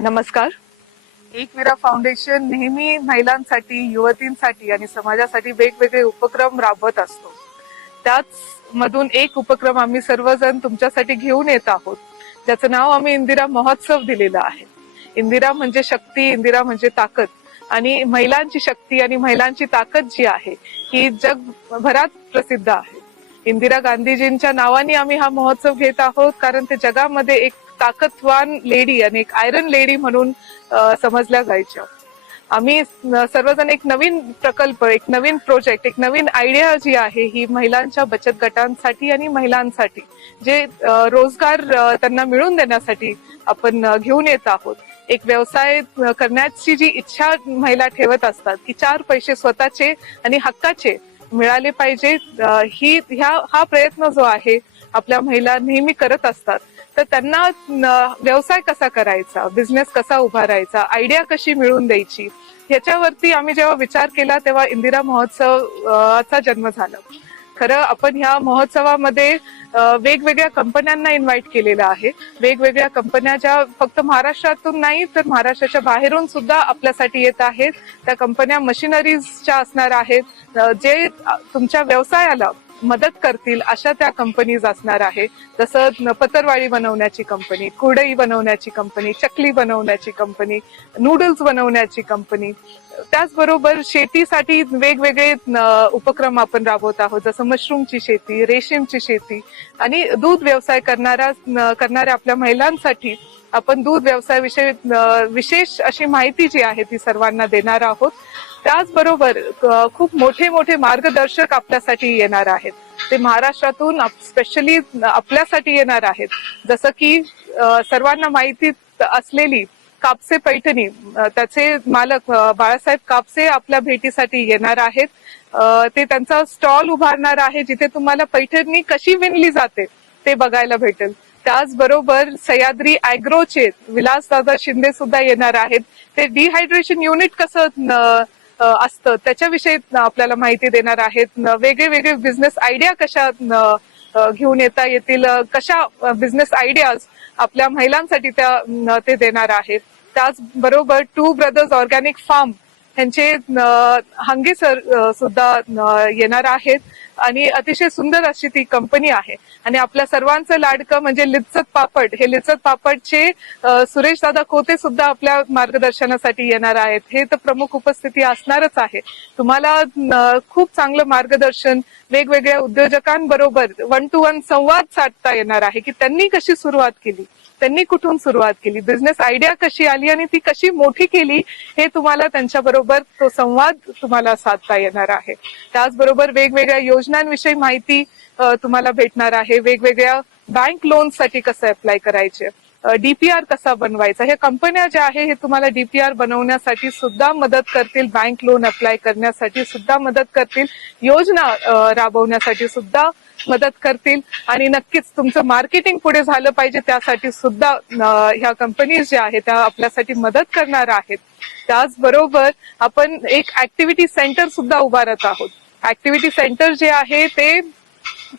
नमस्कार. एकविरा फाउंडेशन नेहमी महिलांसाठी युवतींसाठी आणि समाजासाठी वेगवेगळे उपक्रम राबवत असतो. त्याच मधून एक उपक्रम आम्ही सर्वजण तुमच्यासाठी घेऊन येत आहोत. ज्याचं नाव आम्ही इंदिरा महोत्सव दिलेलं आहे. इंदिरा म्हणजे शक्ती इंदिरा म्हणजे ताकद आणि महिलांची शक्ती आणि महिलांची ताकद जी आहे ही जगभरात प्रसिद्ध आहे. इंदिरा गांधीजींच्या नावाने आम्ही हा महोत्सव घेत आहोत कारण ते जगामध्ये एक ताकदवान लेडी आणि एक आयरन लेडी म्हणून समजल्या जायच्या. आम्ही सर्वजण एक नवीन प्रकल्प एक नवीन प्रोजेक्ट एक नवीन आयडिया जी आहे ही महिलांच्या बचत गटांसाठी आणि महिलांसाठी जे रोजगार त्यांना मिळवून देण्यासाठी आपण घेऊन येत आहोत. एक व्यवसाय करण्याची जी इच्छा महिला ठेवत असतात की चार पैसे स्वतःचे आणि हक्काचे मिळाले पाहिजे ही ह्या हा प्रयत्न जो आहे आपल्या महिला नेहमी करत असतात. तर त्यांना व्यवसाय कसा करायचा बिझनेस कसा उभारायचा आयडिया कशी मिळवून द्यायची ह्याच्यावरती आम्ही जेव्हा विचार केला तेव्हा इंदिरा महोत्सव चा जन्म झाला. खरं आपण ह्या महोत्सवामध्ये वेगवेगळ्या कंपन्यांना इन्व्हाइट केलेलं आहे. वेगवेगळ्या कंपन्या ज्या फक्त महाराष्ट्रातून नाही तर महाराष्ट्राच्या बाहेरून सुद्धा आपल्यासाठी येत आहेत. त्या कंपन्या मशिनरीजच्या असणार आहेत जे तुमच्या व्यवसायाला मदत करतील अशा त्या कंपनीज असणार आहे. जसं पतरवाळी बनवण्याची कंपनी कुरडई बनवण्याची कंपनी चकली बनवण्याची कंपनी नूडल्स बनवण्याची कंपनी त्याचबरोबर शेतीसाठी वेगवेगळे उपक्रम आपण राबवत आहोत. जसं मशरूमची शेती रेशीमची शेती आणि दूध व्यवसाय करणाऱ्या करणाऱ्या आपल्या महिलांसाठी आपण दूध व्यवसायाविषयी विशेष अशी माहिती जी आहे ती सर्वांना देणार आहोत. त्याचबरोबर खूप मोठे मोठे मार्गदर्शक आपल्यासाठी येणार आहेत. ते महाराष्ट्रातून स्पेशली आपल्यासाठी येणार आहेत. जसं की सर्वांना माहिती असलेली कापसे पैठणी त्याचे मालक बाळासाहेब कापसे आपल्या भेटीसाठी येणार आहेत. ते त्यांचा स्टॉल उभारणार आहे जिथे तुम्हाला पैठणी कशी विणली जाते ते बघायला भेटेल. त्याचबरोबर सह्याद्री अॅग्रोचे विलासदादा शिंदे सुद्धा येणार आहेत. ते डिहायड्रेशन युनिट कसं असतं त्याच्याविषयी आपल्याला माहिती देणार आहेत. वेगळे वेगळे बिझनेस आयडिया कशा घेऊन येता येतील. कशा बिझनेस आयडियाज आपल्या महिलांसाठी त्या ते देणार आहेत. त्याचबरोबर टू ब्रदर्स ऑर्गॅनिक फार्म त्यांचे हंगे सर सुद्धा येणार आहेत. आणि अतिशय सुंदर अशी ती कंपनी आहे. आणि आपल्या सर्वांचं लाडकं म्हणजे लिच्चत पापड. हे लिच्चत पापडचे सुरेश दादा कोते सुद्धा आपल्या मार्गदर्शनासाठी येणार आहेत. हे तर प्रमुख उपस्थिती असणारच आहे. तुम्हाला खूप चांगलं मार्गदर्शन वेगवेगळ्या उद्योजकांबरोबर वन टू वन संवाद साधता येणार आहे की त्यांनी कशी सुरुवात केली? त्यांनी कुठून सुरुवात केली? बिझनेस आयडिया कशी आली आणि ती कशी मोठी केली हे तुम्हाला त्यांच्याबरोबर तो संवाद तुम्हाला साधता येणार आहे. त्याचबरोबर वेगवेगळ्या योजनांविषयी माहिती तुम्हाला भेटणार आहे. वेगवेगळ्या बँक लोनसाठी कसं अप्लाय करायचे? डीपीआर कसा बनवायचा? हे कंपन्या ज्या आहे हे तुम्हाला डीपीआर बनवण्यासाठी सुद्धा मदत करतील. बँक लोन अप्लाय करण्यासाठी सुद्धा मदत करतील. योजना राबवण्यासाठी सुद्धा मदत करतील. आणि नक्कीच तुमचं मार्केटिंग पुढे झालं पाहिजे त्यासाठी सुद्धा ह्या कंपनीज ज्या आहेत त्या आपल्यासाठी मदत करणार आहेत. त्याचबरोबर आपण एक ऍक्टिव्हिटी सेंटर सुद्धा उभारत आहोत. ऍक्टिव्हिटी सेंटर जे आहे ते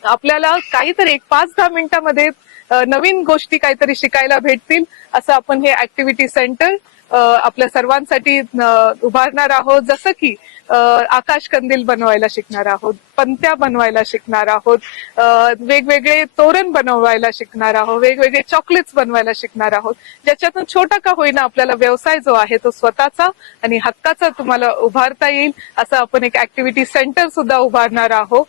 आपल्याला काहीतरी एक पाच दहा मिनिटांमध्ये नवीन गोष्टी काहीतरी शिकायला भेटतील असं आपण हे ऍक्टिव्हिटी सेंटर आपल्या सर्वांसाठी उभारणार आहोत. जसं की आकाश कंदील बनवायला शिकणार आहोत पंत्या बनवायला शिकणार आहोत वेगवेगळे तोरण बनवायला शिकणार आहोत वेगवेगळे चॉकलेट्स बनवायला शिकणार आहोत. ज्याच्यातून छोटा का होईना आपल्याला व्यवसाय जो आहे तो स्वतःचा आणि हक्काचा तुम्हाला उभारता येईल असं आपण एक ऍक्टिव्हिटी सेंटर सुद्धा उभारणार आहोत.